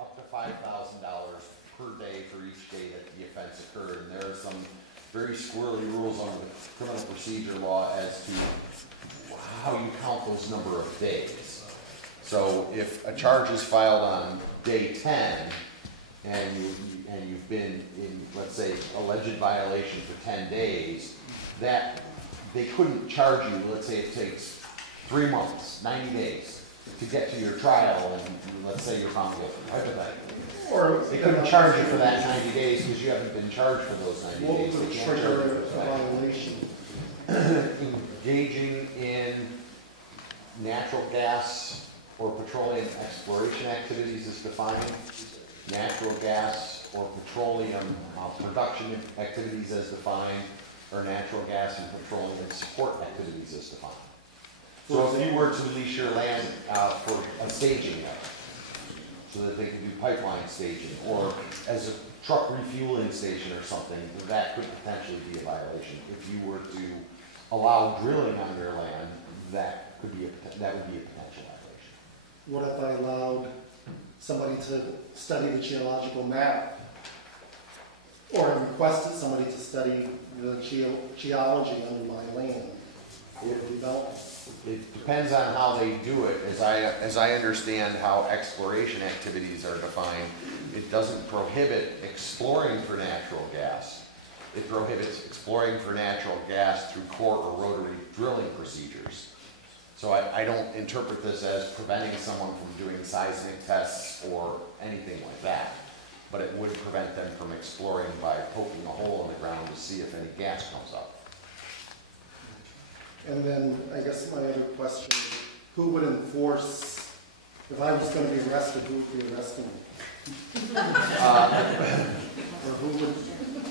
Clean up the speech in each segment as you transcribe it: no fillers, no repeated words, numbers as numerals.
up to $5,000 per day for each day that the offense occurred. And there are some very squirrely rules under the criminal procedure law as to how you count those number of days. So if a charge is filed on day 10 and you've been in, let's say, alleged violation for 10 days, that they couldn't charge you, let's say it takes 3 months, 90 days to get to your trial, and let's say you're found guilty, hypothetically. Or they couldn't charge you for that 90 days because you haven't been charged for those 90 days. What would trigger a violation? Engaging in natural gas or petroleum exploration activities is defined. Natural gas or petroleum production activities as defined, or natural gas and petroleum support activities as defined. So if you were to lease your land for a staging yard, so that they can do pipeline staging, or as a truck refueling station or something, that could potentially be a violation. If you were to allow drilling on their land, that would be a potential violation. What if I allowed somebody to study the geological map, or requested somebody to study the geology under my land? It depends on how they do it. As I understand how exploration activities are defined, it doesn't prohibit exploring for natural gas. It prohibits exploring for natural gas through core or rotary drilling procedures. So I don't interpret this as preventing someone from doing seismic tests or anything like that, but it would prevent them from exploring by poking a hole in the ground to see if any gas comes up. And then I guess my other question, who would enforce, if I was going to be arrested, who would be arresting me? Or who would?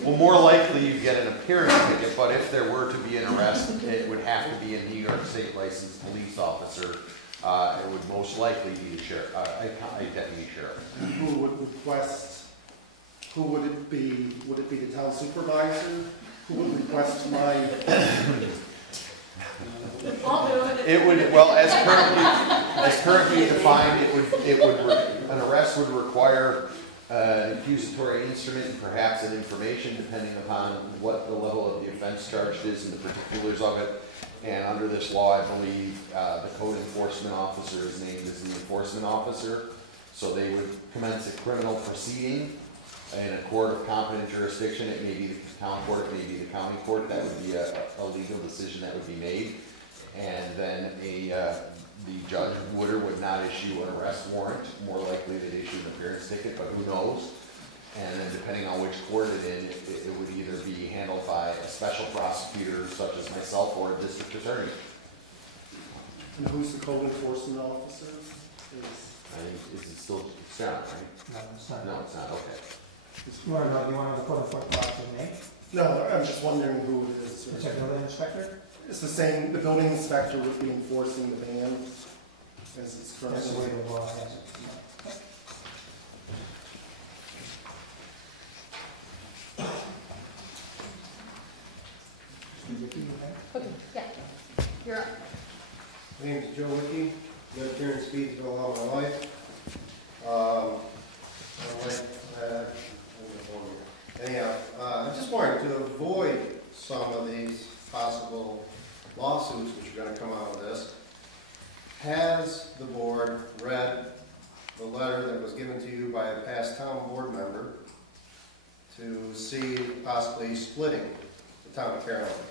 Well, more likely you'd get an appearance ticket, but if there were to be an arrest, it would have to be a New York State licensed police officer. It would most likely be the sheriff, a deputy sheriff. Who would request, who would it be? Would it be the town supervisor? Who would request my... It would, well, as currently defined, an arrest would require an accusatory instrument and perhaps an information, depending upon what the level of the offense charged is and the particulars of it. And under this law, I believe the code enforcement officer is named as the enforcement officer. So they would commence a criminal proceeding in a court of competent jurisdiction. It may be the town court, it may be the county court. That would be a legal decision that would be made. And then the judge would not issue an arrest warrant. More likely they'd issue an appearance ticket, but who knows? And then depending on which court it in, it would either be handled by a special prosecutor such as myself or a district attorney. And who's the code enforcement officer? I think, is it still, it's not, right? No, it's not. No, it's not, okay. You want to know, do you want to put a foot boxing name? No, I'm just wondering who it is. It's a building inspector? It's the same, the building inspector would be enforcing the ban as it's currently. That's the way the law has it. Okay, yeah, you're up. My name is Joe Wickey, lived here in Speedsville all my life. Anyhow, I just wanted to avoid some of these possible lawsuits which are going to come out of this. Has the board read the letter that was given to you by a past town board member to see possibly splitting the town of Carrollton,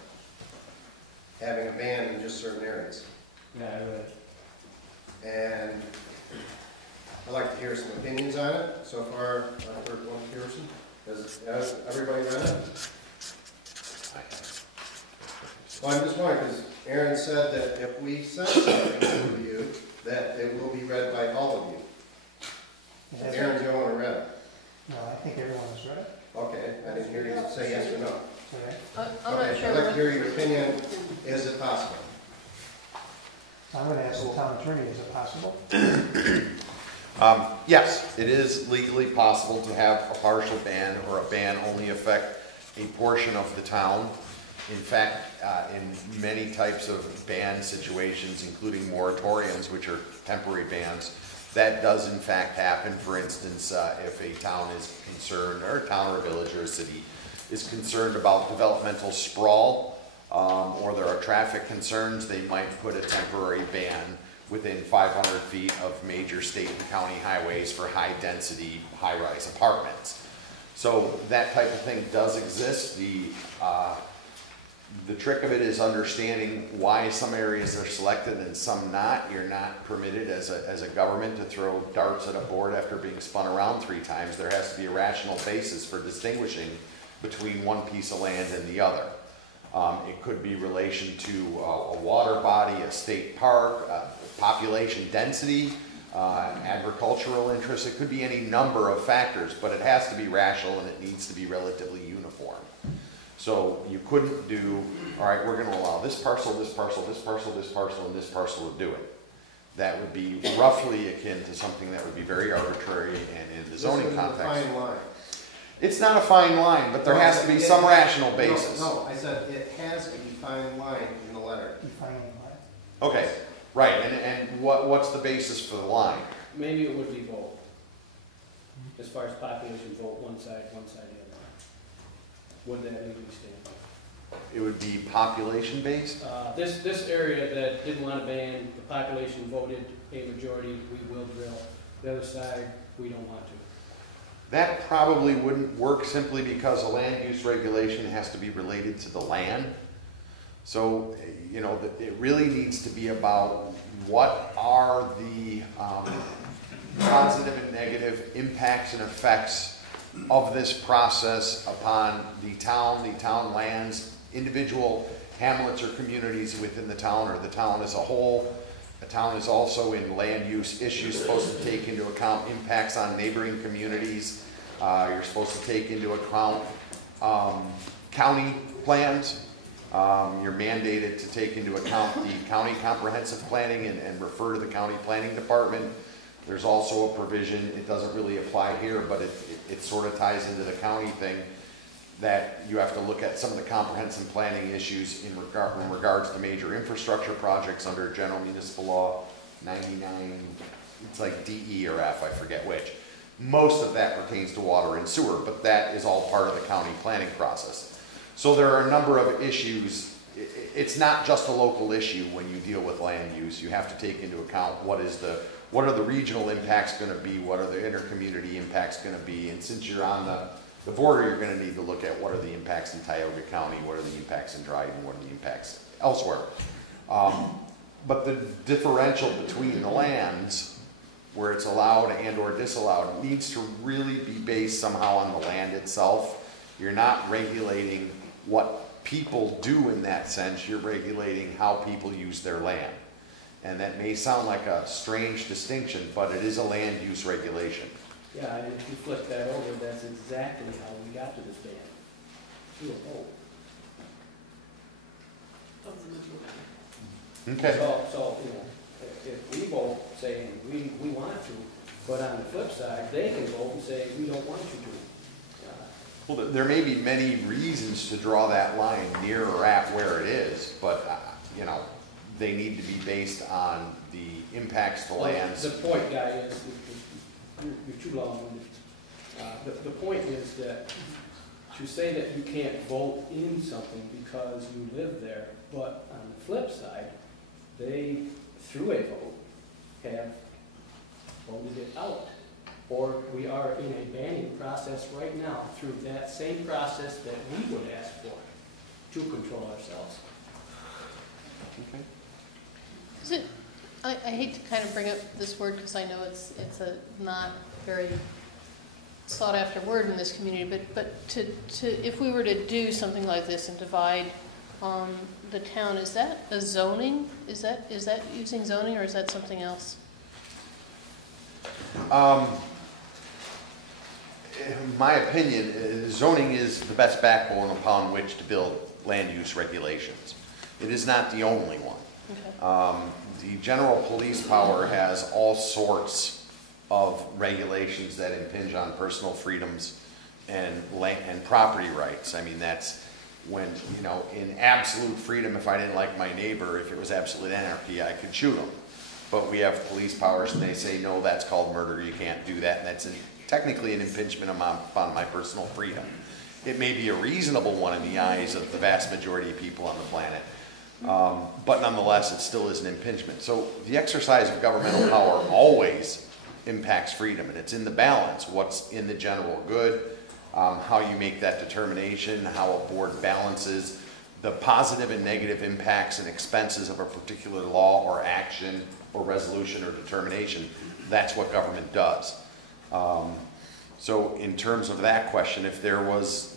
having a ban in just certain areas? Yeah, I read it. And I'd like to hear some opinions on it. So far, I've heard one person. Has everybody read it? Well, I'm just wondering, because Aaron said that if we send something to you, that it will be read by all of you. Aaron's the only one who read it. No, I think everyone has read it. Okay, I didn't hear you say yes or no. Okay. I'm not Okay, sure. I'd like to hear your opinion. Is it possible? I'm going to ask the town attorney, is it possible? Yes, it is legally possible to have a partial ban or a ban only affect a portion of the town. In fact, in many types of ban situations, including moratoriums, which are temporary bans, That does in fact happen. For instance, if a town is concerned, or a town or a village or a city is concerned about developmental sprawl, or there are traffic concerns, they might put a temporary ban within 500 feet of major state and county highways for high-density, high-rise apartments. So that type of thing does exist. The trick of it is understanding why some areas are selected and some not. You're not permitted as a government to throw darts at a board after being spun around 3 times. There has to be a rational basis for distinguishing between one piece of land and the other. It could be relation to a water body, a state park, population density, agricultural interests. It could be any number of factors, but it has to be rational and it needs to be relatively uniform. So you couldn't do, all right, we're going to allow this parcel, this parcel, this parcel, this parcel, and this parcel to do it. That would be roughly akin to something that would be very arbitrary and in the zoning context. This is a fine line. It's not a fine line, but there has to be some rational basis. No, I said it has a defined line in the letter. Defining line. Okay, right, and what's the basis for the line? Maybe it would be vote. As far as population vote, one side, the other. Would that legally stand? It would be population based? This area that didn't want to ban, the population voted a majority, we will drill. The other side, we don't want to. That probably wouldn't work simply because a land use regulation has to be related to the land. So, you know, it really needs to be about what are the positive and negative impacts and effects of this process upon the town lands, individual hamlets or communities within the town or the town as a whole. The town is also in land use issues supposed to take into account impacts on neighboring communities. You're supposed to take into account county plans. You're mandated to take into account the county comprehensive planning and refer to the county planning department. There's also a provision, it doesn't really apply here, but it sort of ties into the county thing, that you have to look at some of the comprehensive planning issues in regards to major infrastructure projects under General Municipal Law 99, it's like DE or F, I forget which. Most of that pertains to water and sewer, but that is all part of the county planning process. So there are a number of issues. It's not just a local issue when you deal with land use. You have to take into account what are the regional impacts going to be, what are the intercommunity impacts going to be, and since you're on the border, you're going to need to look at what are the impacts in Tioga County, what are the impacts in Dryden, what are the impacts elsewhere. But the differential between the lands, where it's allowed and or disallowed, needs to really be based somehow on the land itself. You're not regulating what people do in that sense, you're regulating how people use their land. And that may sound like a strange distinction, but it is a land use regulation. Yeah, and if you flip that over, that's exactly how we got to this ban. Through a vote. Of the majority. Okay. So, you know, if we vote saying we want to, but on the flip side, they can vote and say we don't want you to. Well, there may be many reasons to draw that line near or at where it is, but, you know, they need to be based on the impacts to lands. The point, guy, is you're too long-winded. The point is that to say that you can't vote in something because you live there, but on the flip side, they, through a vote, have voted it out. Or we are in a banning process right now through that same process that we would ask for to control ourselves. Okay. Is it, I hate to kind of bring up this word because I know it's a not very sought after word in this community, but to if we were to do something like this and divide the town, is that a zoning? Is that using zoning or is that something else? In my opinion, zoning is the best backbone upon which to build land use regulations. It is not the only one. Okay. The general police power has all sorts of regulations that impinge on personal freedoms and property rights. I mean, that's when, you know, in absolute freedom, if I didn't like my neighbor, if it was absolute anarchy, I could shoot him. but we have police powers and they say, no, that's called murder, you can't do that, and that's technically an impingement upon my personal freedom. It may be a reasonable one in the eyes of the vast majority of people on the planet, but nonetheless, it still is an impingement. So the exercise of governmental power always impacts freedom, and it's in the balance, what's in the general good, how you make that determination, how a board balances the positive and negative impacts and expenses of a particular law or action or resolution or determination. That's what government does. So in terms of that question, if there was,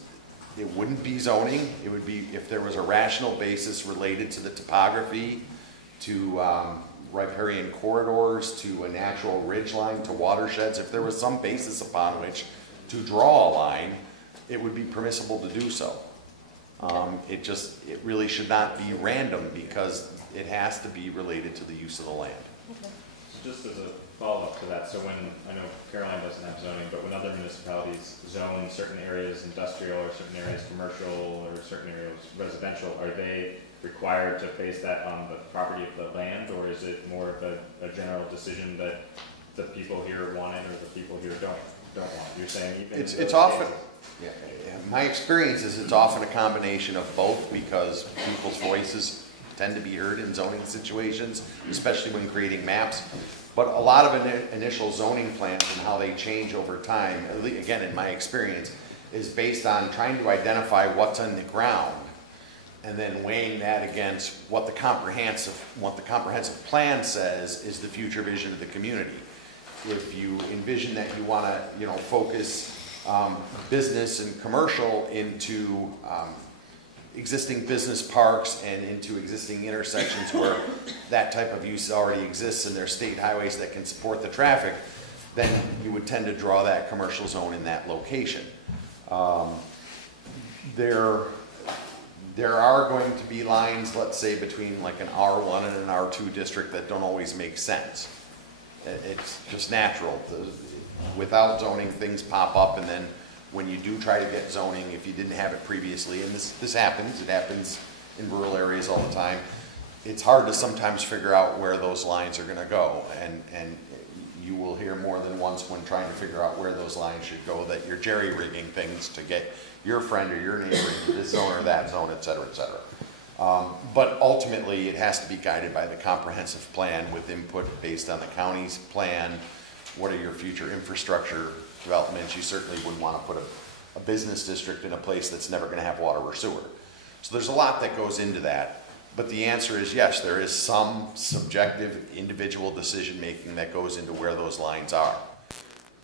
it wouldn't be zoning, it would be if there was a rational basis related to the topography, to riparian corridors, to a natural ridge line, to watersheds. If there was some basis upon which to draw a line, it would be permissible to do so. It really should not be random because it has to be related to the use of the land. Okay. So just as a follow-up to that, so when, I know Caroline doesn't have zoning, but when other municipalities zone certain areas industrial or certain areas commercial or certain areas residential, are they required to base that on the property of the land, or is it more of a general decision that the people here want it or the people here don't want it? You're saying even It's often, yeah, my experience is it's often a combination of both, because people's voices tend to be heard in zoning situations, especially when creating maps. But a lot of initial zoning plans and how they change over time, again, in my experience, is based on trying to identify what's on the ground and then weighing that against what the comprehensive plan says is the future vision of the community. If you envision that you want to, focus business and commercial into existing business parks and into existing intersections where that type of use already exists and there's state highways that can support the traffic, then you would tend to draw that commercial zone in that location. There are going to be lines, let's say, between like an R1 and an R2 district that don't always make sense. It's just natural. Without zoning, things pop up, and then when you do try to get zoning, if you didn't have it previously, and this happens, it happens in rural areas all the time, it's hard to sometimes figure out where those lines are going to go, and you will hear more than once when trying to figure out where those lines should go that you're jerry-rigging things to get your friend or your neighbor into this zone or that zone, et cetera, et cetera. But ultimately, it has to be guided by the comprehensive plan with input based on the county's plan. What are your future infrastructure developments? You certainly wouldn't want to put a business district in a place that's never going to have water or sewer. So there's a lot that goes into that. But the answer is yes, there is some subjective individual decision making that goes into where those lines are.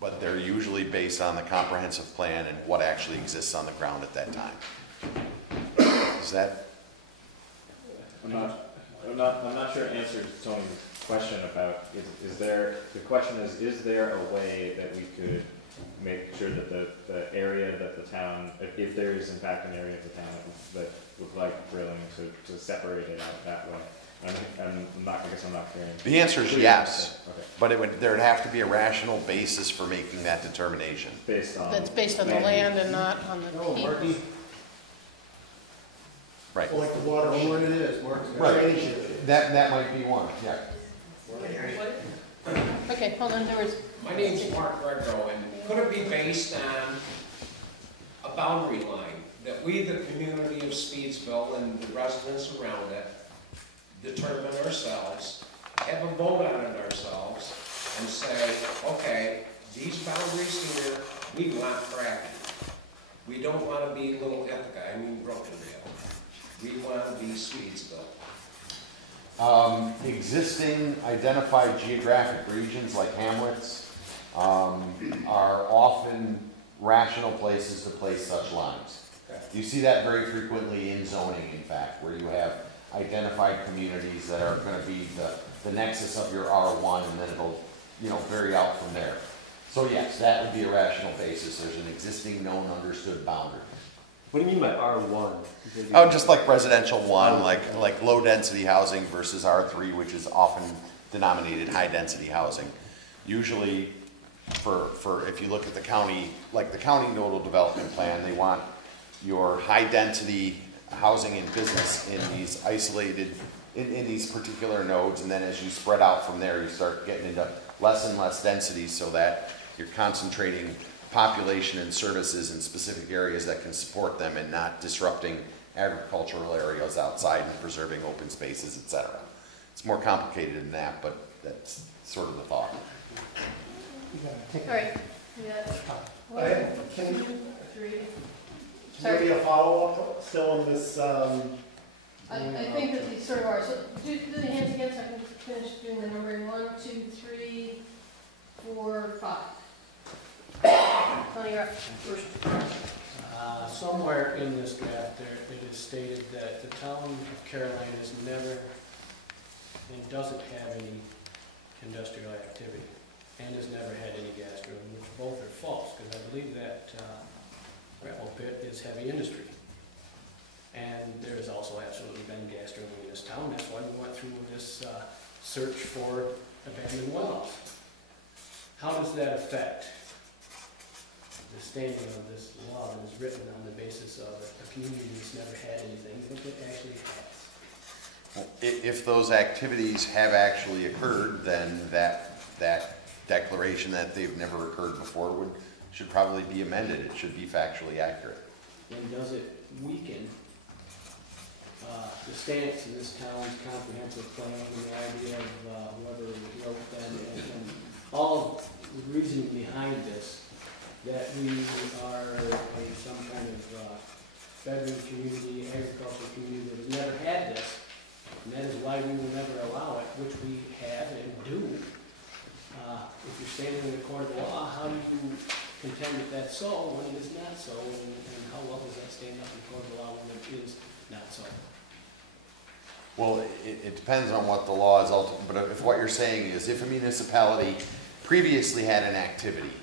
But they're usually based on the comprehensive plan and what actually exists on the ground at that time. Is that? I'm not sure it answers Tony's question about is there a way that we could make sure that the area that the town, if there is in fact an area of the town that would like drilling to separate it out that way? I guess I'm not clear. The answer is yes, okay. But there would have to be a rational basis for making that determination. That's based on the land and not on the people. Right. Like the water. Know what it is, Mark. Right. That might be one. Yeah. Okay, hold on. My name's Mark Gregor, and could it be based on a boundary line that we, the community of Speedsville and the residents around it, determine ourselves, have a vote on it ourselves, and say, okay, these boundaries here, we want fracking. We don't want to be Little Ithaca, Brokenville. We want to be Speedsville. Existing identified geographic regions like hamlets are often rational places to place such lines. Okay. You see that very frequently in zoning, in fact, where you have identified communities that are going to be the nexus of your R1, and then it'll vary out from there. So yes, that would be a rational basis. There's an existing known understood boundary. What do you mean by R1? Oh, just like residential one, like low density housing versus R3, which is often denominated high density housing. Usually for if you look at the county, like the county nodal development plan, they want your high density housing and business in these isolated in these particular nodes, and then as you spread out from there, you start getting into less and less density so that you're concentrating population and services in specific areas that can support them and not disrupting agricultural areas outside and preserving open spaces, etc. It's more complicated than that, but that's sort of the thought. You gotta take All right, we got Can you, 1, 2, 3. maybe a follow-up still in this, I think that these sort of are, so do the hands again so I can finish doing the numbering. 1, 2, 3, 4, 5. Tony, you're up first. Somewhere in this draft there, it is stated that the town of Caroline has never and doesn't have any industrial activity and has never had any gas drilling, which both are false, because I believe that gravel pit is heavy industry. And there has also absolutely been gas drilling in this town. That's why we went through this search for abandoned wells. How does that affect the standing of this law that is written on the basis of a community that's never had anything, but it actually has? If those activities have actually occurred, then that declaration that they've never occurred before should probably be amended. It should be factually accurate. And does it weaken the stance of this town's comprehensive plan and the idea of whoever wrote that and all of the reasoning behind this, that we are some kind of bedroom community, agricultural community that has never had this, and that is why we will never allow it, which we have and do. If you're standing in the court of law, how do you contend that that's so when it is not so, and how well does that stand up in court of law when it is not so? Well, it depends on what the law is ultimately, but if what you're saying is if a municipality previously had an activity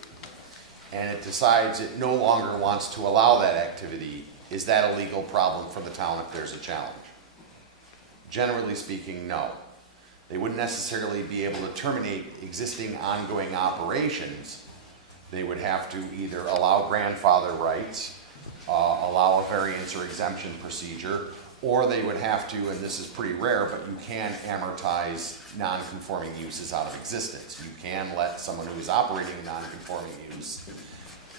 and it decides it no longer wants to allow that activity, is that a legal problem for the town if there's a challenge? Generally speaking, no. They wouldn't necessarily be able to terminate existing ongoing operations. They would have to either allow grandfather rights, allow a variance or exemption procedure, or they would have to, and this is pretty rare, but you can amortize non-conforming uses out of existence. You can let someone who is operating a non-conforming use,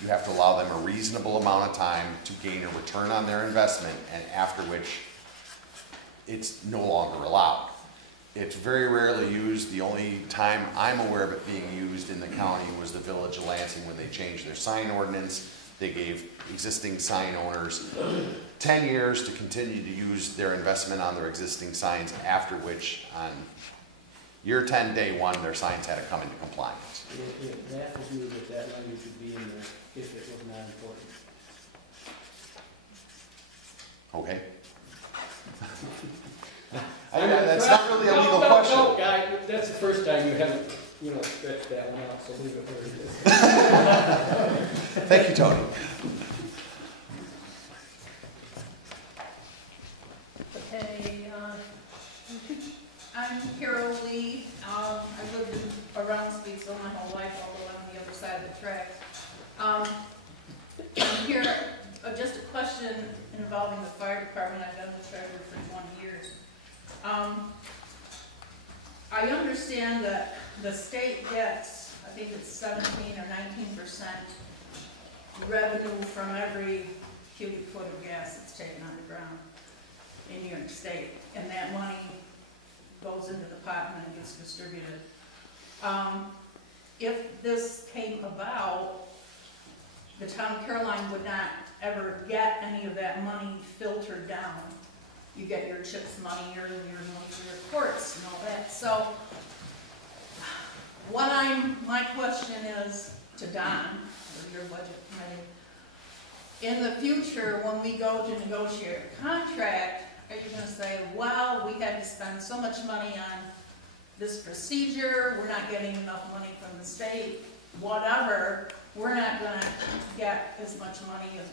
you have to allow them a reasonable amount of time to gain a return on their investment, and after which it's no longer allowed. It's very rarely used. The only time I'm aware of it being used in the county was the Village of Lansing when they changed their sign ordinance. They gave existing sign owners 10 years to continue to use their investment on their existing signs, after which on year 10, day 1, their signs had to come into compliance. It baffles me that language would be in there if it was not important. Okay? That's not really a legal question. No, guy, that's the first time you haven't, stretched that one out, so leave it where it is. Thank you, Tony. Okay, I'm Carol Lee. I've lived around Speedsville my whole life, although I'm on the other side of the tracks. I'm here, just a question involving the fire department. I've been the treasurer for 20 years. I understand that the state gets, I think it's 17 or 19% revenue from every cubic foot of gas that's taken underground in New York State, and that money goes into the pot and then gets distributed. If this came about, the town of Caroline would not ever get any of that money filtered down. You get your CHIPS money, your courts and all that. So, my question is to Don, or your budget committee, in the future, when we go to negotiate a contract, are you going to say, well, we had to spend so much money on this procedure, we're not getting enough money from the state, whatever, we're not going to get as much money as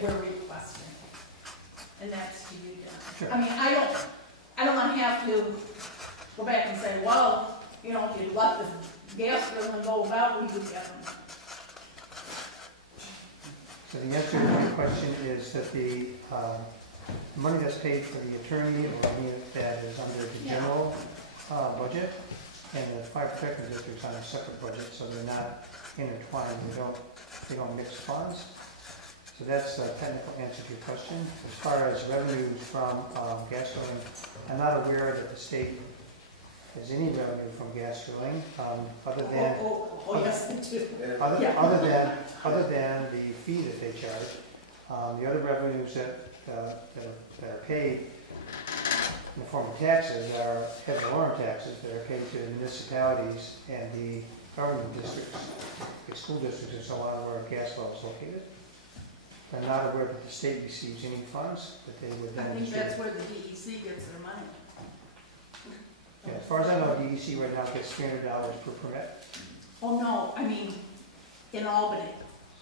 we're requesting? And that's to you, Don. Sure. I mean, I don't want to have to go back and say, well, if you let the gas drilling go about, we could get them. So the answer to my question is that the money that's paid for the attorney or money that is under the general budget, and the fire protection district's on a separate budget, so they're not intertwined, they don't mix funds. So that's a technical answer to your question. As far as revenues from gas drilling, I'm not aware that the state has any revenue from gas drilling, other than Yes, they do. other than the fee that they charge. The other revenues that are paid in the form of taxes are ad valorem taxes that are paid to the municipalities and the government districts, the school districts and so on, where a gas well is located. I'm not aware that the state receives any funds that they would I then think distribute. that's where the DEC gets their money. Yeah, as far as I know, DEC right now gets $300 per permit. Oh, no, I mean, in Albany,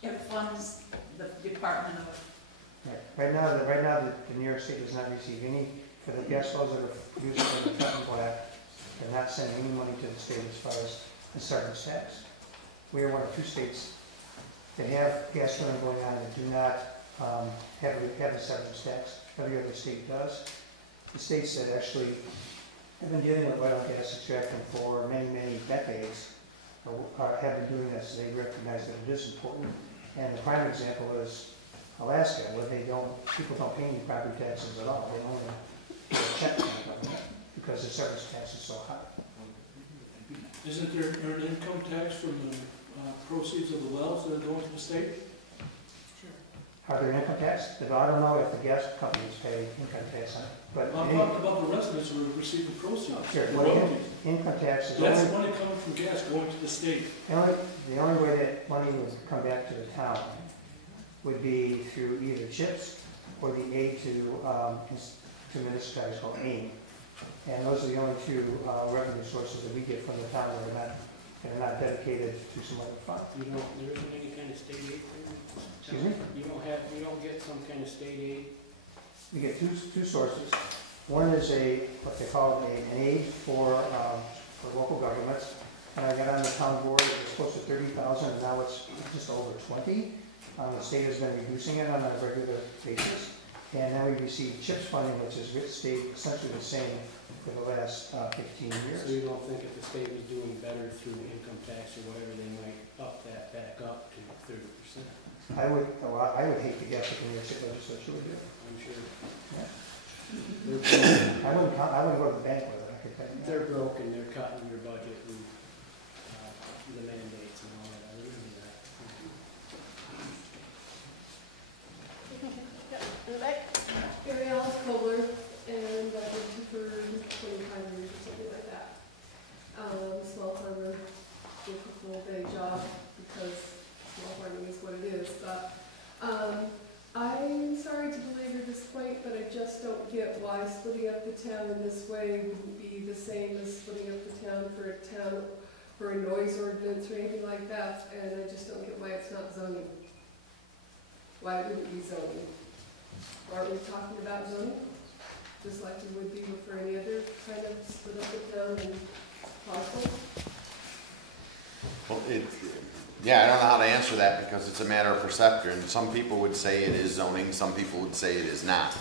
it funds the Department of, Right now, the New York State does not receive any, for the gas wells that are produced in the cut and black, they're not sending any money to the state as far as the service tax. We are one of two states that have gas drilling going on that do not have a service tax. Every other state does. The states that actually have been dealing with oil and gas extraction for many, many decades have been doing this. They recognize that it is important. And the prime example is Alaska, where people don't pay any property taxes at all. They only get a check from the government because the service tax is so high. Isn't there an income tax from the proceeds of the wells that are going to the state? Are there income tax? I don't know if the gas companies pay income tax on it, but I'm talking about the residents who are receiving proceeds. sure, the well, royalties. income tax is That's only, money coming from gas going to the state. the only way that money would come back to the town would be through either CHIPS or the aid to municipalities called AIM. And those are the only two revenue sources that we get from the town that are not dedicated to some other fund. There isn't any kind of state aid there? Excuse me? You don't get some kind of state aid? We get two sources. One is what they call an aid for local governments. And I got on the town board, it was close to 30,000, and now it's just over 20. The state has been reducing it on a regular basis. And then we received CHIPS funding, which has stayed essentially the same for the last 15 years. So you don't think if the state was doing better through income tax or whatever, they might up that back up to 30%? I would hate to guess what the New York State legislature would do. I'm sure. Yeah. I wouldn't go to the bank with it, I could tell you that. They're broken, they're cutting your budget and the mandates and all that. I remember that. in the back. Gary Alice Kobler, and I've been for 25 years or something like that. Small farmer with a full-day job because small farming is what it is. But I'm sorry to belabor this point, but I just don't get why splitting up the town in this way wouldn't be the same as splitting up the town for a noise ordinance or anything like that. And I just don't get why it's not zoning. Why it wouldn't be zoning. Aren't we talking about zoning? Just like we would be for any other kind of split up the town and parcel? Well, yeah, I don't know how to answer that because it's a matter of perception. Some people would say it is zoning, some people would say it is not.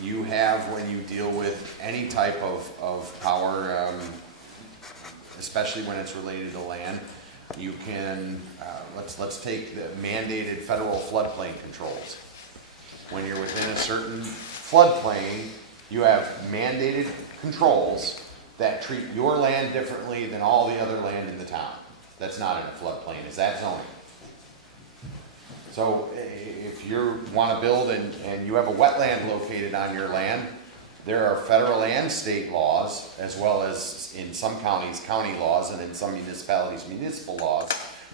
You have, when you deal with any type of power, especially when it's related to land, you can, let's take the mandated federal floodplain controls. When you're within a certain floodplain, you have mandated controls that treat your land differently than all the other land in the town. That's not in a floodplain. Is that zoning? So if you want to build and you have a wetland located on your land, there are federal and state laws, as well as in some counties, county laws, and in some municipalities, municipal laws,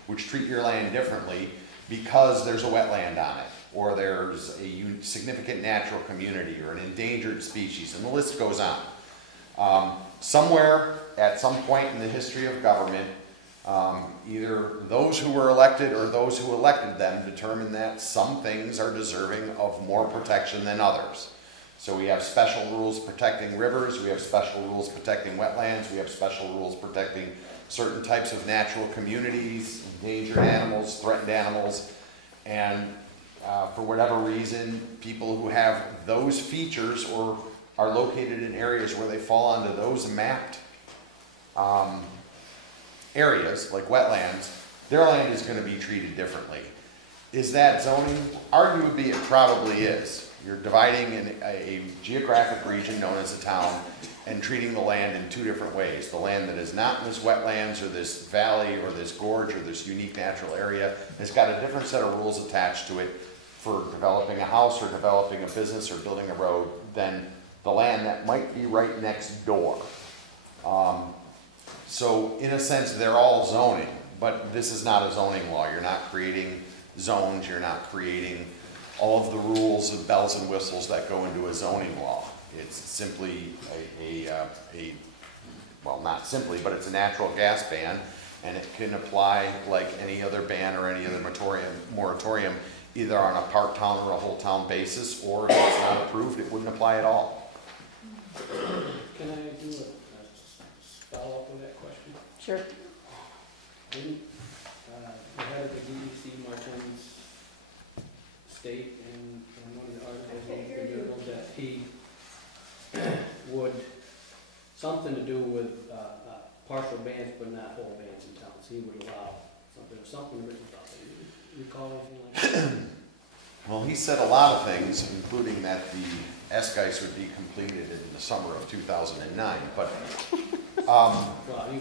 which treat your land differently because there's a wetland on it, or there's a significant natural community, or an endangered species, and the list goes on. Somewhere, at some point in the history of government, either those who were elected or those who elected them determined that some things are deserving of more protection than others. So we have special rules protecting rivers, we have special rules protecting wetlands, we have special rules protecting certain types of natural communities, endangered animals, threatened animals, and for whatever reason, people who have those features or are located in areas where they fall onto those mapped areas, like wetlands, their land is gonna be treated differently. Is that zoning? Arguably, it probably is. You're dividing a geographic region known as a town and treating the land in two different ways. The land that is not in this wetlands or this valley or this gorge or this unique natural area has got a different set of rules attached to it for developing a house or developing a business or building a road than the land that might be right next door. So in a sense, they're all zoning, but this is not a zoning law. You're not creating zones, you're not creating all of the rules of bells and whistles that go into a zoning law. It's simply well, not simply, but it's a natural gas ban, and it can apply like any other ban or any other moratorium, either on a part town or a whole town basis, or if it's not approved, it wouldn't apply at all. Can I do a follow-up on that question? Sure. Didn't the head of the DEC, Martin's state in one of the articles in the journal that he would, something to do with partial bans but not whole bans in towns. He would allow something written about it. You recall anything like that? Well, he said a lot of things, including that the SGICE would be completed in the summer of 2009, but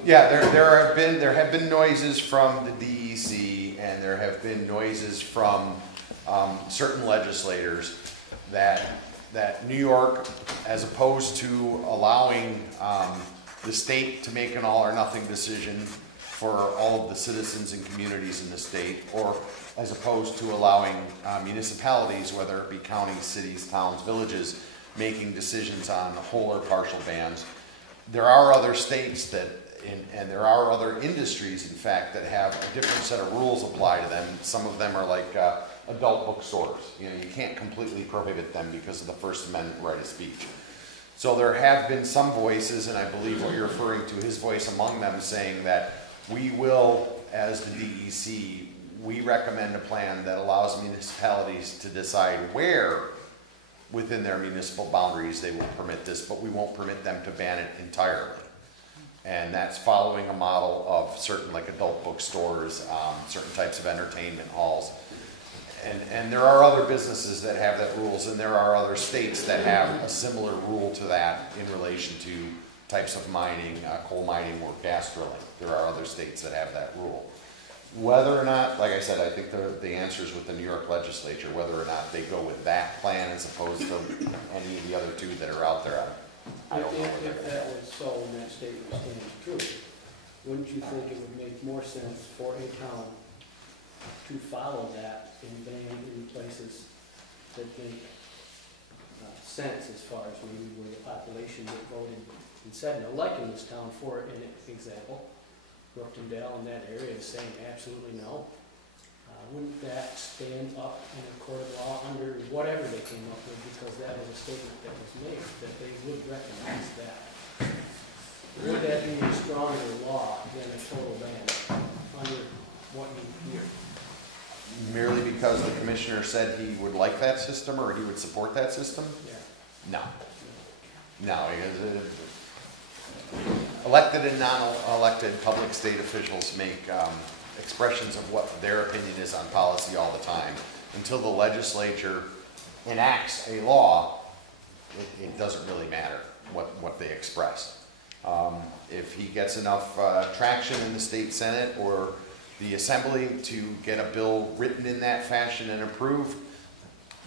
yeah, there have been noises from the DEC, and there have been noises from certain legislators that New York, as opposed to allowing the state to make an all or nothing decision for all of the citizens and communities in the state, or as opposed to allowing municipalities, whether it be counties, cities, towns, villages, making decisions on whole or partial bans. There are other states that, and there are other industries, in fact, that have a different set of rules apply to them. Some of them are like adult bookstores. You know, you can't completely prohibit them because of the First Amendment right of speech. So there have been some voices, and I believe what you're referring to, his voice among them, saying that we will, as the DEC, we recommend a plan that allows municipalities to decide where within their municipal boundaries they will permit this, but we won't permit them to ban it entirely. And that's following a model of certain, like adult bookstores, certain types of entertainment halls. And there are other businesses that have that rules, and there are other states that have a similar rule to that in relation to types of mining, coal mining or gas drilling. There are other states that have that rule. Whether or not, like I said, I think the answer is with the New York legislature, whether or not they go with that plan as opposed to any of the other two that are out there. I don't know. If that was so and that statement stands true, wouldn't you think it would make more sense for a town to follow that and ban in places that make sense as far as maybe where the population that voted and said no, like in this town, for an example, Brookendale in that area is saying absolutely no. Wouldn't that stand up in a court of law under whatever they came up with, because that was a statement that was made, that they would recognize that? Would that be a stronger law than a total ban under what you hear? Merely because the commissioner said he would like that system or he would support that system? Yeah. No, because elected and non-elected public state officials make expressions of what their opinion is on policy all the time. Until the legislature enacts a law, it doesn't really matter what they express. If he gets enough traction in the state Senate or the Assembly to get a bill written in that fashion and approved,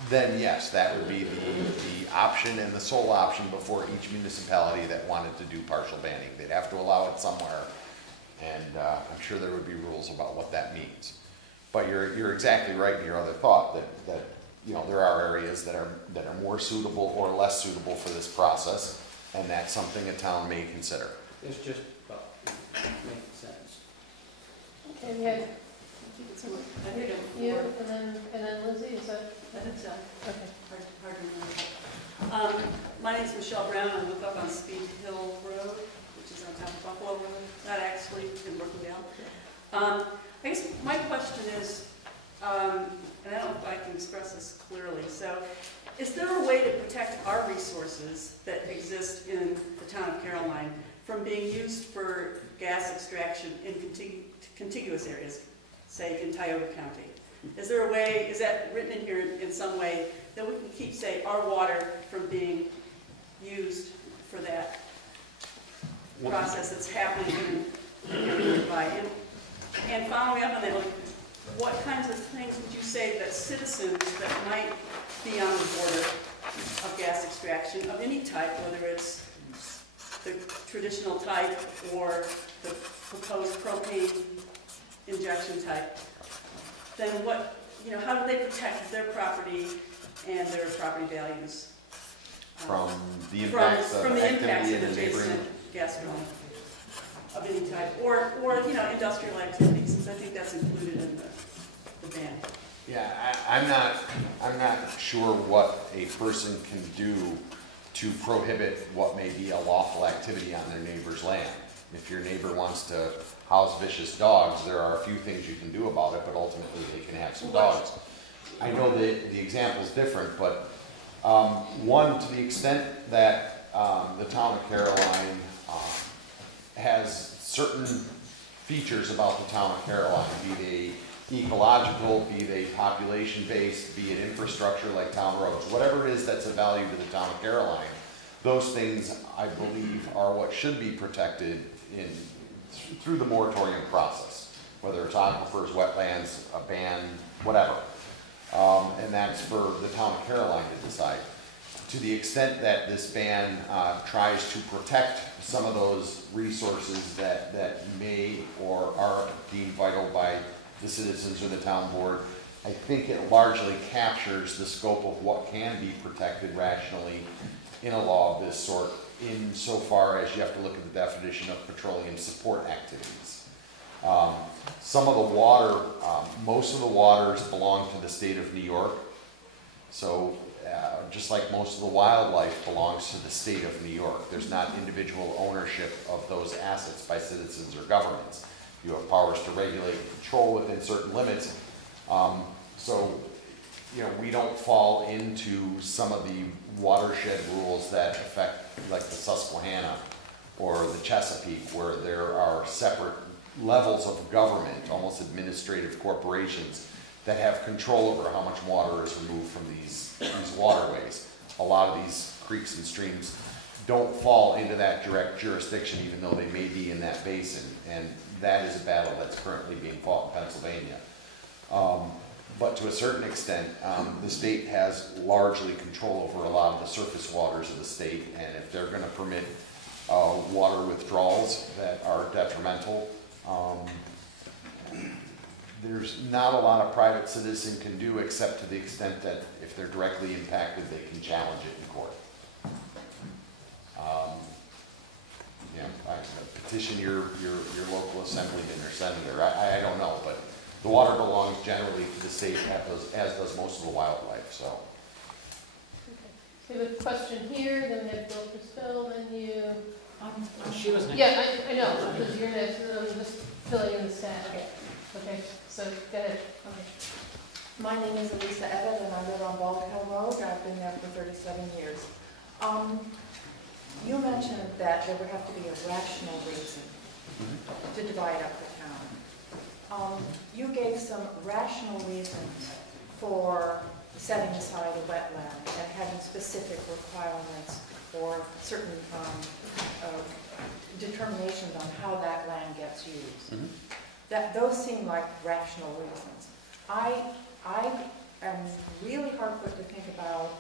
then yes, that would be the option and the sole option before each municipality that wanted to do partial banning. They'd have to allow it somewhere, and I'm sure there would be rules about what that means. But you're exactly right in your other thought that you know there are areas that are more suitable or less suitable for this process, and that's something a town may consider. It's just about making sense. Okay, we had you, and then Lizzie, is that? I think so. Okay. Hard to remember. My name's Michelle Brown. I live up on Speed Hill Road, which is on top of Buffalo Road, not actually in Brookendale. I guess my question is, and I don't know if I can express this clearly. So, is there a way to protect our resources that exist in the town of Caroline from being used for gas extraction in contiguous areas, say in Tioga County? Is there a way, is that written in here in some way, that we can keep, say, our water from being used for that process that's happening nearby? And following up on that, what kinds of things would you say that citizens that might be on the border of gas extraction of any type, whether it's the traditional type or the proposed propane injection type, then what, you know, how do they protect their property and their property values? From the impacts of from the impacts activity of in the neighboring. adjacent gas drilling of any type, or you know, industrial activities, since I think that's included in the ban. Yeah, I'm not sure what a person can do to prohibit what may be a lawful activity on their neighbor's land. If your neighbor wants to house vicious dogs, there are a few things you can do about it, but ultimately they can have some dogs. I know that the example is different, but one, to the extent that the town of Caroline has certain features about the town of Caroline, be they ecological, be they population-based, be it infrastructure like town roads, whatever it is that's of value to the town of Caroline, those things, I believe, are what should be protected through the moratorium process, whether it's aquifers, wetlands, a ban, whatever. And that's for the town of Caroline to decide. To the extent that this ban tries to protect some of those resources that may or are deemed vital by the citizens or the town board, I think it largely captures the scope of what can be protected rationally in a law of this sort, insofar as you have to look at the definition of petroleum support activities. Some of the water, most of the waters belong to the state of New York. So just like most of the wildlife belongs to the state of New York, there's not individual ownership of those assets by citizens or governments. You have powers to regulate and control within certain limits. So, you know, we don't fall into some of the watershed rules that affect, like the Susquehanna or the Chesapeake, where there are separate levels of government, almost administrative corporations, that have control over how much water is removed from these waterways. A lot of these creeks and streams don't fall into that direct jurisdiction, even though they may be in that basin. And that is a battle that's currently being fought in Pennsylvania. But to a certain extent, the state has largely control over a lot of the surface waters of the state, and if they're going to permit water withdrawals that are detrimental, there's not a lot a private citizen can do, except to the extent that if they're directly impacted, they can challenge it in court. You know, petition your local assemblyman or senator. I don't know, but the water belongs generally to the state, as does most of the wildlife. So. Okay. We have a question here, then we have Bill Crispell, then you. She was next. Yeah, I know, because you're next, and I'm just filling in the stack. Okay, so go ahead. Okay. My name is Elisa Evans, and I live on Bald Hill Road. I've been there for 37 years. You mentioned that there would have to be a rational reason to divide up the town. You gave some rational reasons for setting aside a wetland and having specific requirements or certain determinations on how that land gets used. Those seem like rational reasons. I am really hard put to think about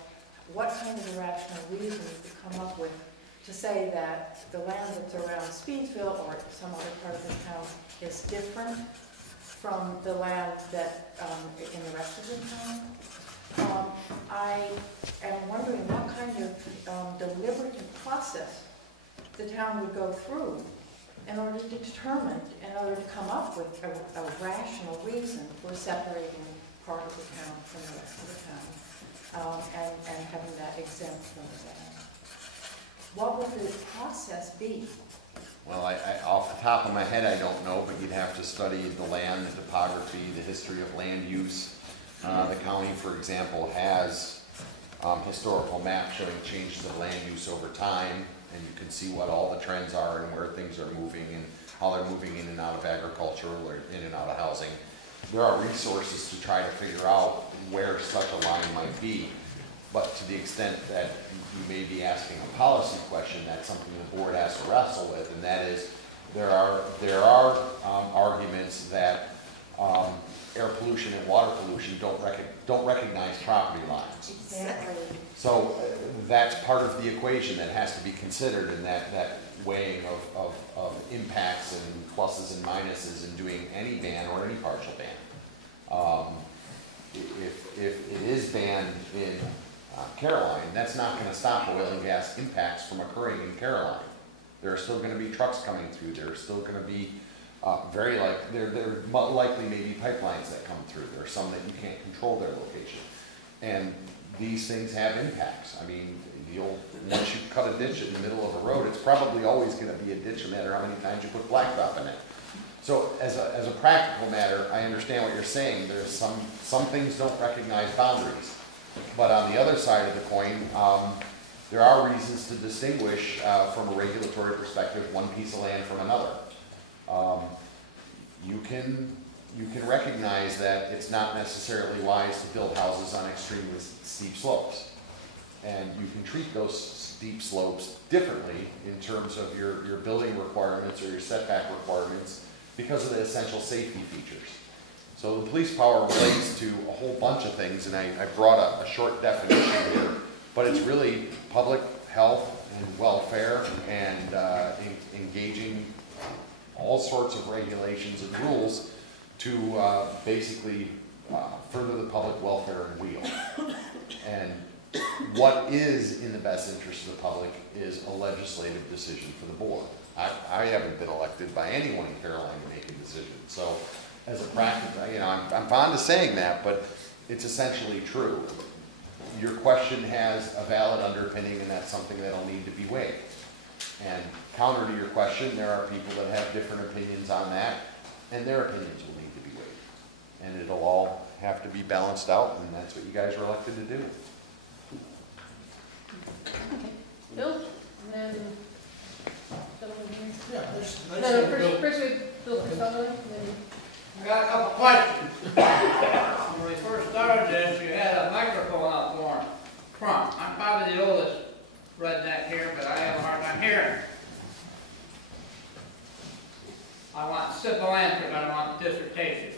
what kind of a rational reason to come up with to say that the land that's around Speedsville or some other part of the town is different from the land that in the rest of the town. I am wondering what kind of deliberative process the town would go through in order to determine, in order to come up with a rational reason for separating part of the town from the rest of the town, and having that exempt from the ban. What would the process be Well, off the top of my head, I don't know, but you'd have to study the land, the topography, the history of land use. The county, for example, has historical maps showing changes of land use over time, and you can see what all the trends are and where things are moving and how they're moving in and out of agriculture or in and out of housing. There are resources to try to figure out where such a line might be, but to the extent that you may be asking a policy question, that's something the board has to wrestle with, and that is there are arguments that air pollution and water pollution don't recognize property lines. Exactly. So that's part of the equation that has to be considered in that weighing of impacts and pluses and minuses in doing any ban or any partial ban. If it is banned in Caroline, that's not going to stop oil and gas impacts from occurring in Caroline. There are still going to be trucks coming through. There are still going to be there likely may be pipelines that come through. There are some that you can't control their location, and these things have impacts. I mean, once you cut a ditch in the middle of a road, it's probably always going to be a ditch, no matter how many times you put blacktop in it. So, as a practical matter, I understand what you're saying. There's some things don't recognize boundaries. But on the other side of the coin, there are reasons to distinguish from a regulatory perspective one piece of land from another. You can recognize that it's not necessarily wise to build houses on extremely steep slopes, and you can treat those steep slopes differently in terms of your building requirements or your setback requirements because of the essential safety features. So the police power relates to a whole bunch of things, and I brought a short definition here, but it's really public health and welfare and engaging all sorts of regulations and rules to basically further the public welfare and weal. And what is in the best interest of the public is a legislative decision for the board. I haven't been elected by anyone in Caroline to make a decision. So as a practice, I'm fond of saying that, but it's essentially true. Your question has a valid underpinning, and that's something that'll need to be weighed. And counter to your question, there are people that have different opinions on that, and their opinions will need to be weighed. And it'll all have to be balanced out, and that's what you guys are elected to do. Okay. Bill, and then gentleman here. Yeah, let's No, first we Bill Costello, and then. I got a couple questions. When we first started this, you had a microphone up more front. I'm probably the oldest redneck here, but I have a hard time hearing. I want simple answers, I don't want dissertations.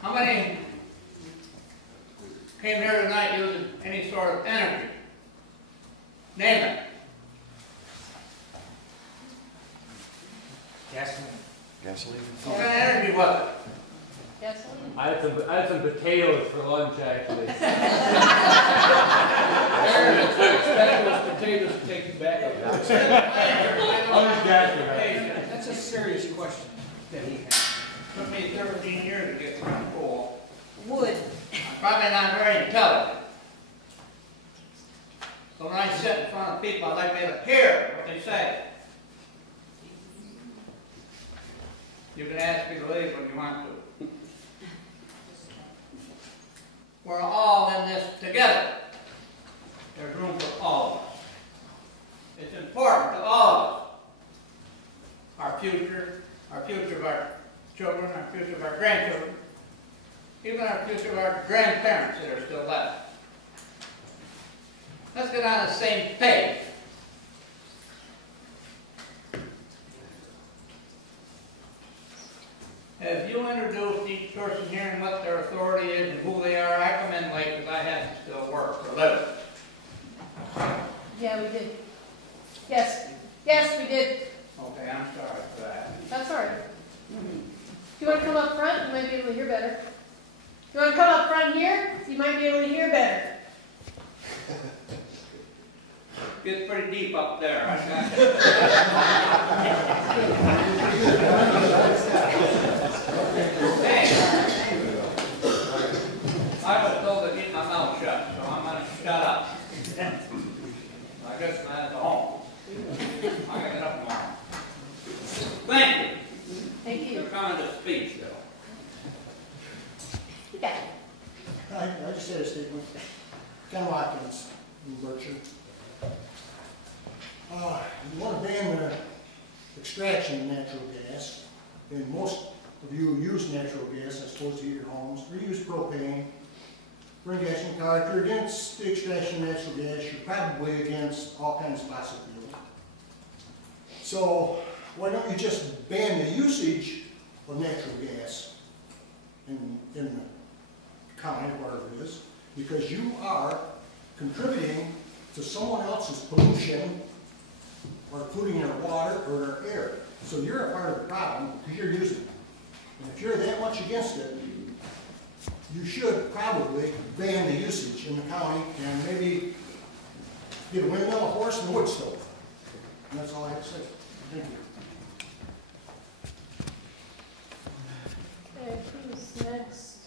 How many came here tonight using any sort of energy? Name it. Gasoline. Gasoline? What kind of energy was it? Gasoline? I had some potatoes for lunch, actually. Those potatoes to take you back up. That's a serious question that he had. Took me 13 years to get around coal. Wood. I'm probably not very intelligent. So when I sit in front of people, I like to be able to hear what they say. You can ask me to leave when you want to. We're all in this together. There's room for all of us. It's important to all of us. Our future of our children, our future of our grandchildren, even our future of our grandparents that are still left. Let's get on the same page. Have you introduced each person here and what their authority is and who they are? I come in late because I have to still work for a living. Yeah, we did. Yes. Yes, we did. Okay, I'm sorry for that. That's all right. If you want to come up front, you might be able to hear better. You want to come up front here? You might be able to hear better. Gets pretty deep up there. I was told to keep my mouth shut, so I'm going to shut up. I guess I'm at home. I got it up tomorrow. Ken Watkins in Berkshire. You want to ban the extraction of natural gas, and most of you use natural gas, I suppose, to heat your homes, or use propane, burn gas in your car. If you're against the extraction of natural gas, you're probably against all kinds of fossil fuels. So why don't you just ban the usage of natural gas in the county, whatever it is, because you are contributing to someone else's pollution, or polluting their water or their air. So you're a part of the problem because you're using it. And if you're that much against it, you should probably ban the usage in the county and maybe get a windmill, a horse, and a wood stove. And that's all I have to say. Thank you. Okay, who's next?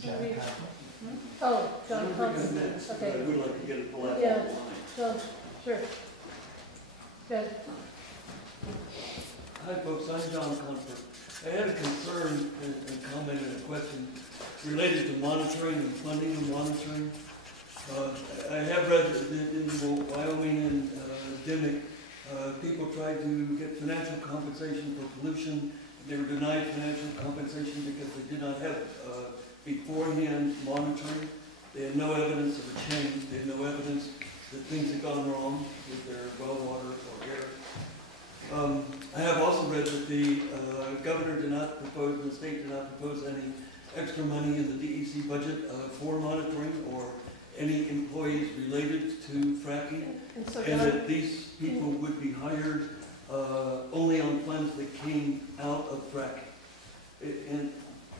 John Somebody- Conklin. Oh, John Thompson, okay. I would like to get it left Yeah. on the line. John, sure. Good. Hi folks, I'm John Comfort. I had a concern and comment and a question related to monitoring and funding of monitoring. I have read that in Wyoming and Dimmick, people tried to get financial compensation for pollution. They were denied financial compensation because they did not have beforehand monitoring. They had no evidence of a change. They had no evidence that things had gone wrong with their well water or air. I have also read that the governor did not propose, and the state did not propose any extra money in the DEC budget for monitoring or any employees related to fracking, and that these people would be hired only on funds that came out of fracking.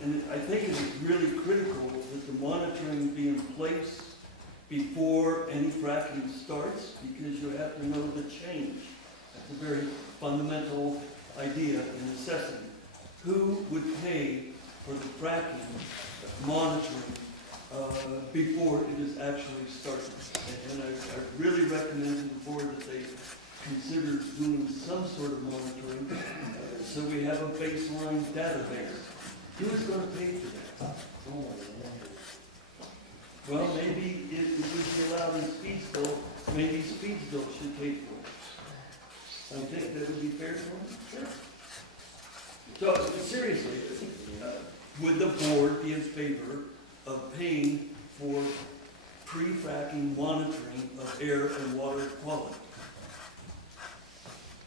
And I think it is really critical that the monitoring be in place before any fracking starts, because you have to know the change. That's a very fundamental idea and necessity. Who would pay for the fracking monitoring before it is actually started? And I really recommend to the board that they consider doing some sort of monitoring so we have a baseline database. Who is going to pay for that? Well, maybe it would be allowed in speedsville. Maybe speedsville should pay for it. I think that would be fair to them. Sure. So seriously, would the board be in favor of paying for pre-fracking monitoring of air and water quality?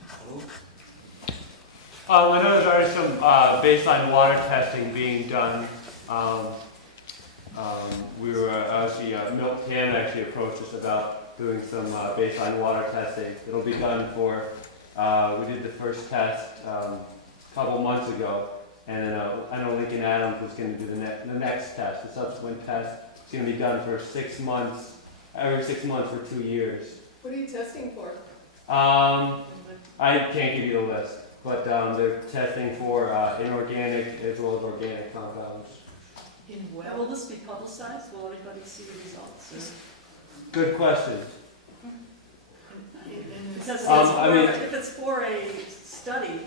Hello? I know there's already some baseline water testing being done. We were actually, Milt Tam actually approached us about doing some baseline water testing. It'll be done for, we did the first test a couple months ago, and then I know Lincoln Adams was going to do the next test, the subsequent test. It's going to be done for 6 months, every 6 months for 2 years. What are you testing for? I can't give you the list, but they're testing for inorganic as well as organic compounds. Will this be publicized? Will everybody see the results? Good question. Because if it's for a study,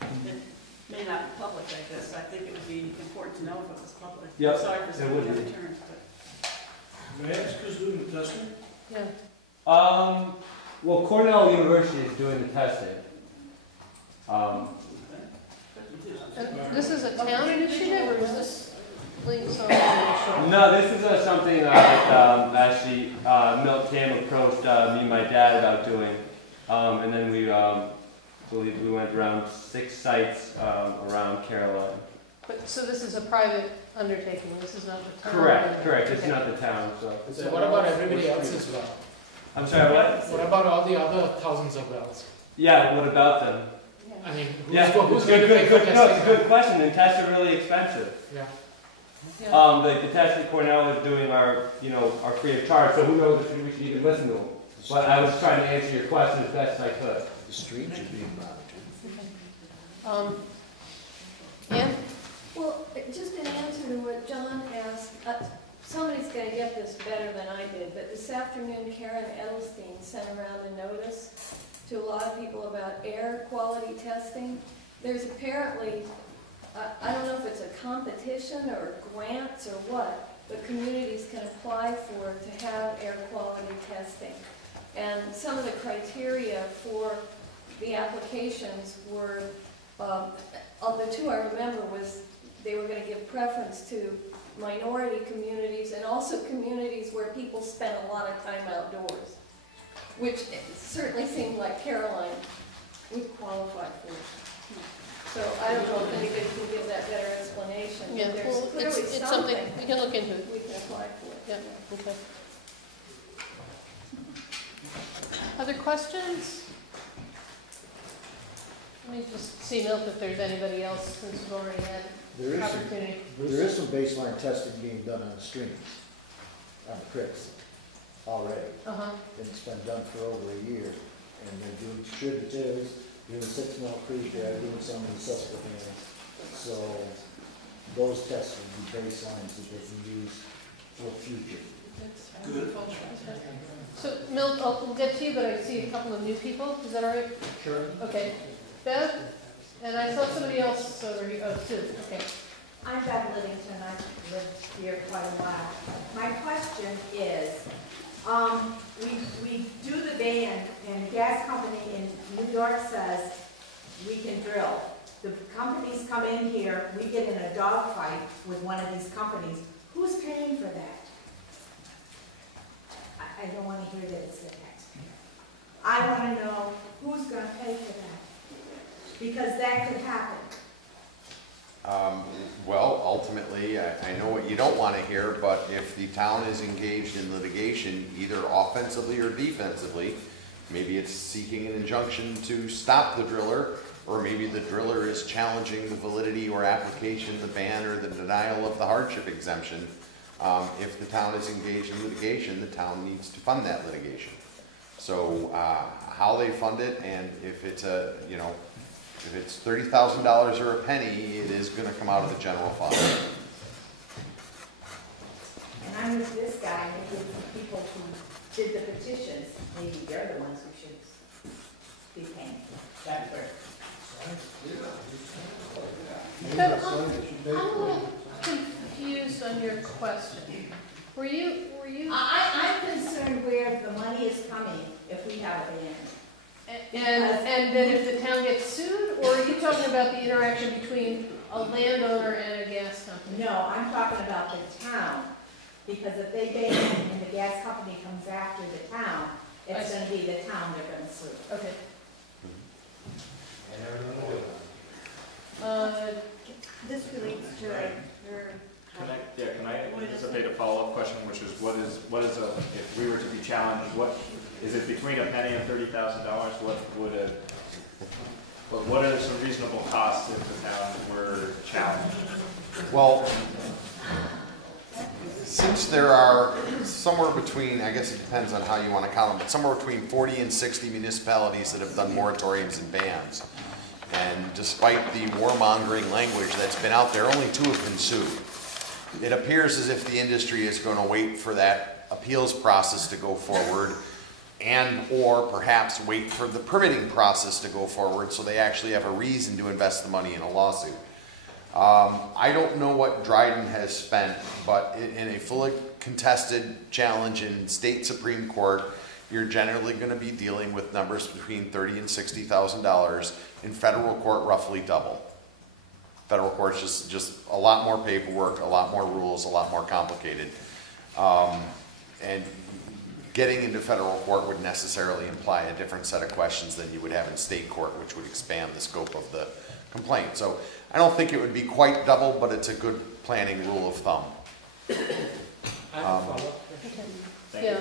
it may not be public, I guess. I think it would be important to know if it was public. Yep, Sorry for it saying would out be. of turn, but. May I ask who's doing the testing? Yeah. Well, Cornell University is doing the testing. This is a town initiative, or is this linked somewhere? No, this is something that actually Milt Tam approached me and my dad about doing. And then we believe we went around 6 sites around Caroline. But, so this is a private undertaking, this is not the town? Correct. It's Okay. not the town, so. So what about everybody else as well? I'm sorry, what? What about all the other thousands of wells? Yeah, what about them? I mean, Yeah, who's going to pay for testing? No, it's a good question, and tests are really expensive. Yeah. The tests that Cornell is doing are free of charge, so who knows if we should even listen to them. But I was trying to answer your question as best I could. The street should be monitored. Ann? Well, just in answer to what John asked, somebody's going to get this better than I did, but this afternoon Karen Edelstein sent around a notice to a lot of people about air quality testing. There's apparently, I don't know if it's a competition or grants or what, but communities can apply for to have air quality testing. And some of the criteria for the applications were, the two I remember was they were going to give preference to minority communities and also communities where people spend a lot of time outdoors, which certainly seemed like Caroline would qualify for. So I don't know if anybody can give that better explanation. Yeah, but there's well, clearly it's something, we can look into it. we can apply for. Yeah, okay. Other questions? Let me just see, Milt, if there's anybody else who's already had opportunity. There is some baseline testing being done on the streams, on the creeks, already. Uh-huh. And it's been done for over a year. And they're doing tributaries, doing 6 Mile Creek, they're doing some in Susquehanna. So those tests will be baselines that they can use for future. Good. So, Milt, we'll get to you, but I see a couple of new people. Is that all right? Sure. Okay. Bev? And I saw somebody else over here. Oh, Sue. Okay. I'm Bev Livingston. I've lived here quite a while. My question is, we do the ban, and the gas company in New York says we can drill. The companies come in here, we get in a dogfight with one of these companies. Who's paying for that? I don't want to hear that it's the taxpayer. I want to know who's going to pay for that, because that could happen. Well, ultimately, I know what you don't want to hear, but if the town is engaged in litigation, either offensively or defensively, maybe it's seeking an injunction to stop the driller, or maybe the driller is challenging the validity or application, the ban, or the denial of the hardship exemption. If the town is engaged in litigation, the town needs to fund that litigation. So how they fund it, and if it's a, you know, if it's $30,000 or a penny, it is going to come out of the general fund. And I'm with this guy, maybe the people who did the petitions, maybe they're the ones who should be paying. That's right. But I'm a little confused on your question. Were you? I'm concerned where the money is coming if we have a ban. And then if the town gets sued, or are you talking about the interaction between a landowner and a gas company? No, I'm talking about the town, because if they ban and the gas company comes after the town, it's going to be the town they're going to sue. Okay. This relates to your. Can I anticipate a follow-up question, which is what is a, if we were to be challenged, what is it between a penny and $30,000? What are some reasonable costs if the town were challenged? Well, since there are somewhere between, I guess it depends on how you want to count them, but somewhere between 40 and 60 municipalities that have done moratoriums and bans. And despite the warmongering language that's been out there, only 2 have been sued. It appears as if the industry is going to wait for that appeals process to go forward, and or perhaps wait for the permitting process to go forward so they actually have a reason to invest the money in a lawsuit. I don't know what Dryden has spent, but in a fully contested challenge in state Supreme Court, you're generally going to be dealing with numbers between $30,000 and $60,000. In federal court, roughly double. Federal court's just a lot more paperwork, a lot more rules, a lot more complicated. And getting into federal court would necessarily imply a different set of questions than you would have in state court, which would expand the scope of the complaint. So I don't think it would be quite double, but it's a good planning rule of thumb. Yeah.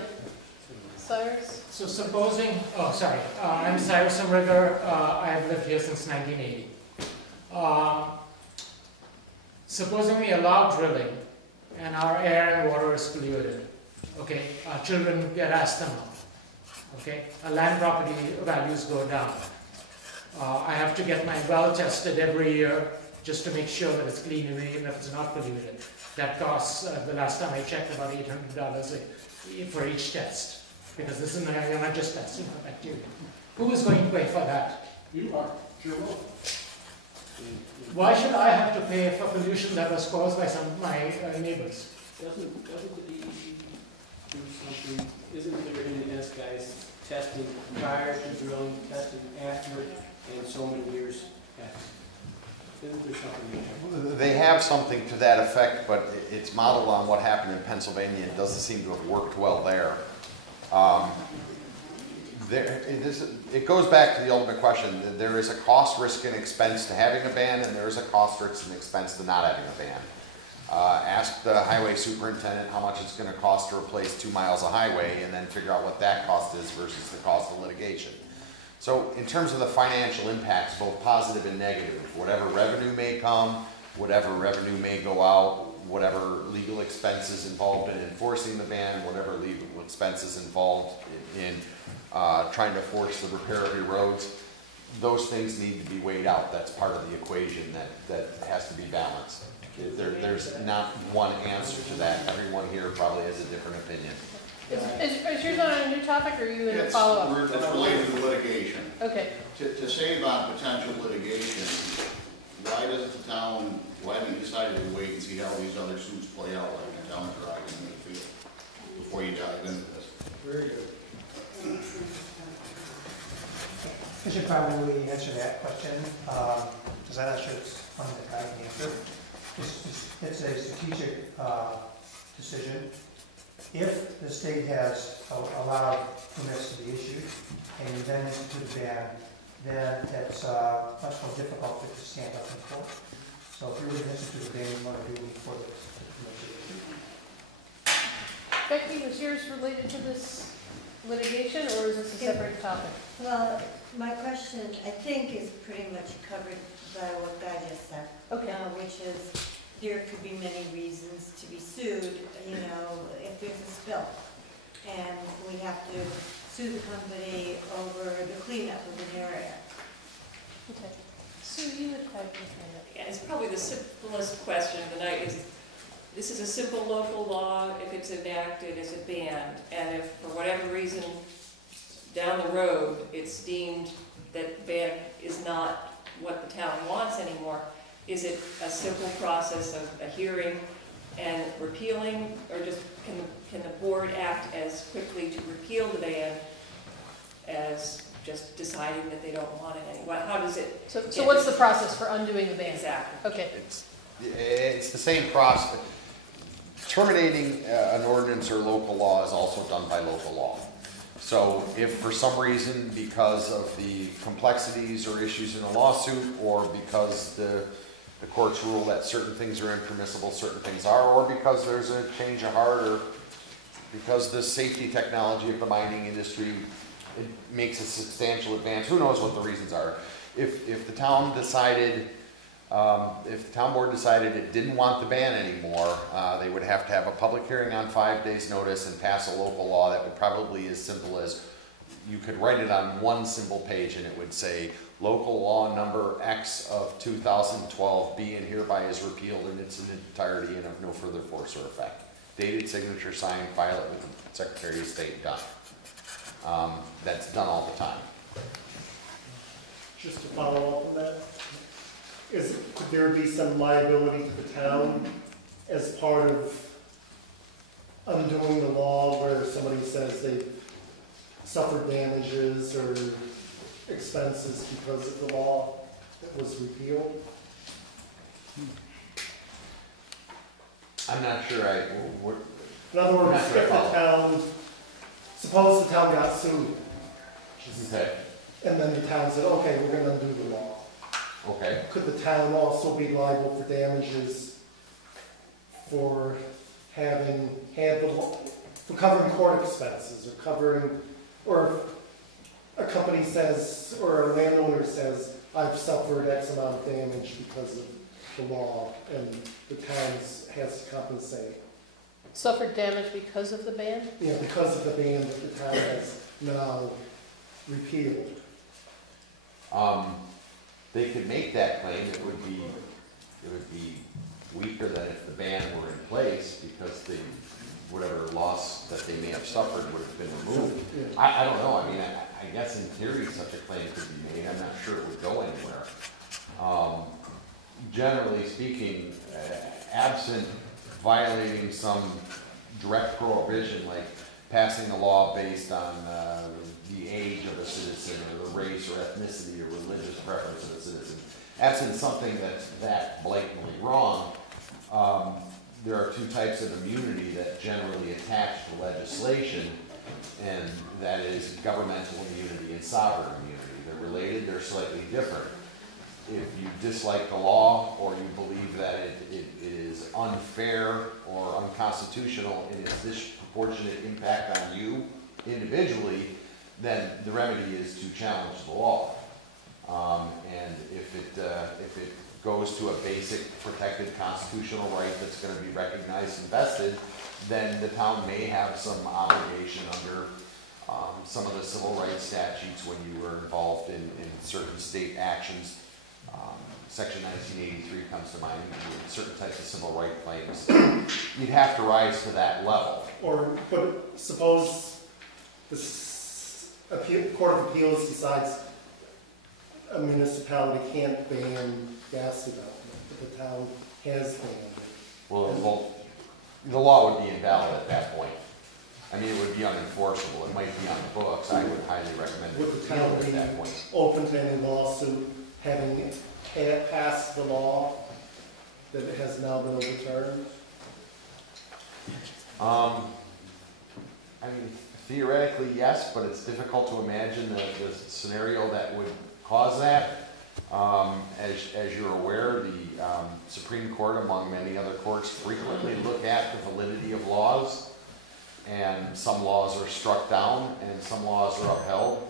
Cyrus? So supposing, I'm Cyrus Umriger. I've lived here since 1980. Supposing we allow drilling and our air and water is polluted, okay, our children get asthma, okay, our land property values go down. I have to get my well tested every year just to make sure that it's clean, even if it's not polluted. That costs, the last time I checked, about $800 for each test. Because this is you're not just testing for bacteria. Who is going to pay for that? You are. Sure will. Why should I have to pay for pollution that was caused by some of my neighbors? Doesn't the DEP do something, isn't there in the guys testing prior to drilling, testing after, and so many years after? Isn't there something there? They have something to that effect, but it's modeled on what happened in Pennsylvania. It doesn't seem to have worked well there. It goes back to the ultimate question. There is a cost, risk, and expense to having a ban, and there is a cost, risk, and expense to not having a ban. Ask the highway superintendent how much it's going to cost to replace 2 miles of highway, and then figure out what that cost is versus the cost of litigation. So in terms of the financial impacts, both positive and negative, whatever revenue may come, whatever revenue may go out, whatever legal expenses involved in enforcing the ban, whatever legal expenses involved in trying to force the repair of your roads, those things need to be weighed out. That's part of the equation that has to be balanced. There's not one answer to that. Everyone here probably has a different opinion. Is yours on a new topic, or are you in a follow-up? It's related to litigation. Okay. To save on potential litigation, why doesn't the town, why haven't you decided to wait and see how these other suits play out, like the town of Dragon and Mayfield, before you dive into this? Very good. I should probably answer that question, because I'm not sure it's one that I can answer. It's a strategic decision. If the state has allowed permits to be issued and you then institute a ban, then it's much more difficult to stand up in court. So if you were to institute a ban, you want to do it before the permits are issued. Becky, was yours related to this litigation, or is this a separate topic? Well, my question, I think, is pretty much covered by what Guy just said. Okay. Which is, there could be many reasons to be sued, you know, if there's a spill. And we have to sue the company over the cleanup of an area. Okay. So you would have to kind of... Yeah, it's probably the simplest question of the night is, this is a simple local law. If it's enacted, it's a ban. And if for whatever reason down the road it's deemed that the ban is not what the town wants anymore, is it a simple process of a hearing and repealing, or just can the board act as quickly to repeal the ban as just deciding that they don't want it anymore? How does it? So what's the process for undoing the ban? Exactly. Okay. It's the same process. Terminating an ordinance or local law is also done by local law. So if for some reason, because of the complexities or issues in a lawsuit, or because the courts rule that certain things are impermissible, certain things are, or because there's a change of heart, or because the safety technology of the mining industry, it makes a substantial advance, who knows what the reasons are. If the town decided, if the town board decided it didn't want the ban anymore, they would have to have a public hearing on 5 days' notice and pass a local law that would probably be as simple as, you could write it on one simple page and it would say, local law number X of 2012 be and hereby is repealed in its entirety and of no further force or effect. Dated, signature, signed, file it with the Secretary of State, done. That's done all the time. Just to follow up on that, could there be some liability to the town as part of undoing the law, where somebody says they suffered damages or expenses because of the law that was repealed? I'm not sure in other words, if the town, suppose the town got sued. Okay. And then the town said, okay, we're going to undo the law. Okay. Could the town also be liable for damages for having had the law, for covering court expenses, or covering, or a company says, or a landowner says, I've suffered X amount of damage because of the law, and the town has to compensate? Suffered damage because of the ban? Yeah, because of the ban that the town has now repealed. They could make that claim. It would be weaker than if the ban were in place, because whatever loss that they may have suffered would have been removed. I don't know. I mean, I guess in theory such a claim could be made. I'm not sure it would go anywhere. Generally speaking, absent violating some direct prohibition, like passing a law based on the age of a citizen, or the race or ethnicity or religious preference of a citizen. Absent something that's that blatantly wrong, there are two types of immunity that generally attach to legislation, and that is governmental immunity and sovereign immunity. They're related, they're slightly different. If you dislike the law, or you believe that it is unfair or unconstitutional in its disproportionate impact on you individually, then the remedy is to challenge the law. And if it goes to a basic protected constitutional right that's going to be recognized and vested, then the town may have some obligation under some of the civil rights statutes when you were involved in certain state actions. Section 1983 comes to mind, certain types of civil rights claims. You'd have to rise to that level. But suppose the Court of Appeals decides a municipality can't ban gas development, but the town has banned it. Well, the law would be invalid at that point. I mean, it would be unenforceable. It might be on the books. I would highly recommend it. Would the town at be that point open to any lawsuit having passed the law that it has now been overturned? I mean, theoretically, yes, but it's difficult to imagine the scenario that would cause that. As you're aware, the Supreme Court, among many other courts, frequently look at the validity of laws, and some laws are struck down and some laws are upheld.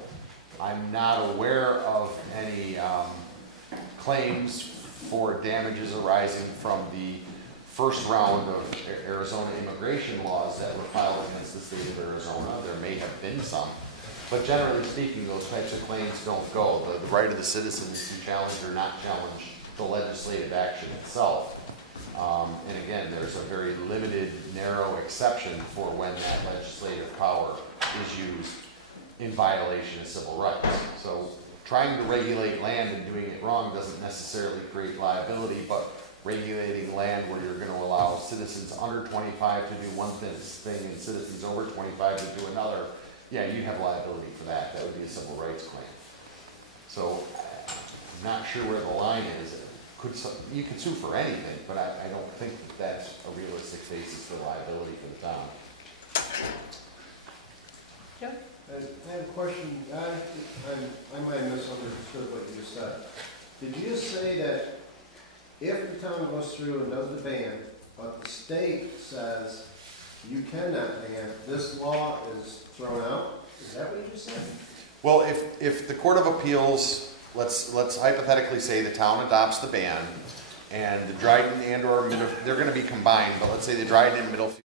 I'm not aware of any claims for damages arising from the first round of Arizona immigration laws that were filed against the state of Arizona. There may have been some, but generally speaking, those types of claims don't go. The right of the citizens to challenge or not challenge the legislative action itself. And again, there's a very limited, narrow exception for when that legislative power is used in violation of civil rights. So trying to regulate land and doing it wrong doesn't necessarily create liability, but regulating land where you're going to allow citizens under 25 to do one thing and citizens over 25 to do another, yeah, you have liability for that. That would be a civil rights claim. So I'm not sure where the line is. You could sue for anything, but I don't think that that's a realistic basis for liability for the town. Yeah. I have a question. I might have misunderstood what you just said. Did you say that if the town goes through and does the ban, but the state says you cannot ban, this law is thrown out? Is that what you just said? Well, if the Court of Appeals, let's hypothetically say the town adopts the ban, and the Dryden and or they're going to be combined, but let's say the Dryden and Middlefield